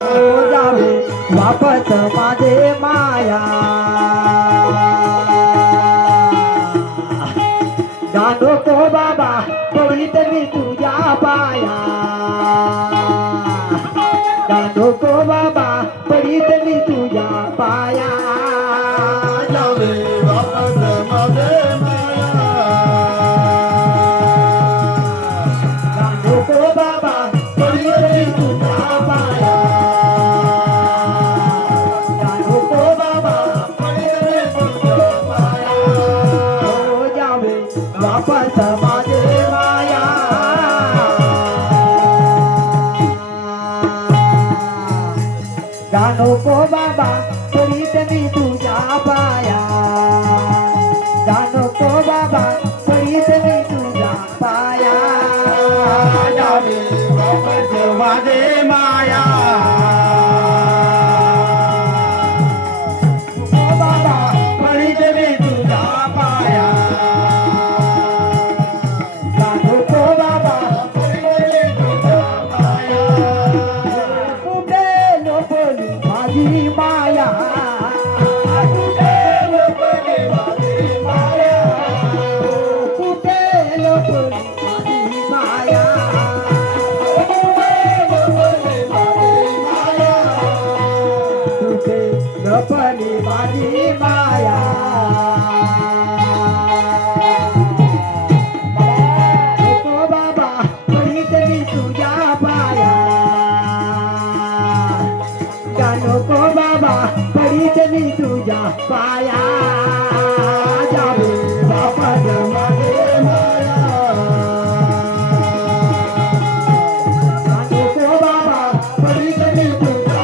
हो जावे वापस माझे माया जाणो को बाबा पडित मी तुझ्या पाया जाणो को बाबा पडित मी तुझ्या पाया जावे वापस माझे माया जाणो को बाबा पडित मी तुझ्या पाया जाणो को बाबा पडित मी तुझ्या पाया हो जावे वापस माझे माया जाणो को बाबा पडित मी तुझ्या पाया जाणो को बाबा पडित मी तुझ्या पाया जावे वापस माझे माया को बाबा पडित मी तुझ्या पाया जाणो को बाबा पडित मी तुझ्या पाया कुठे लोपली माझी माया लपली माझी माया कुठे लोपली माझी माया लपली माझी माया कुठे लपली माझी माया नको बाबा पडित मी तुझ्या पाया नको बाबा पडित मी तुझ्या पाया जावे वापस माझे माया नको बाबा पडित मी तुझ्या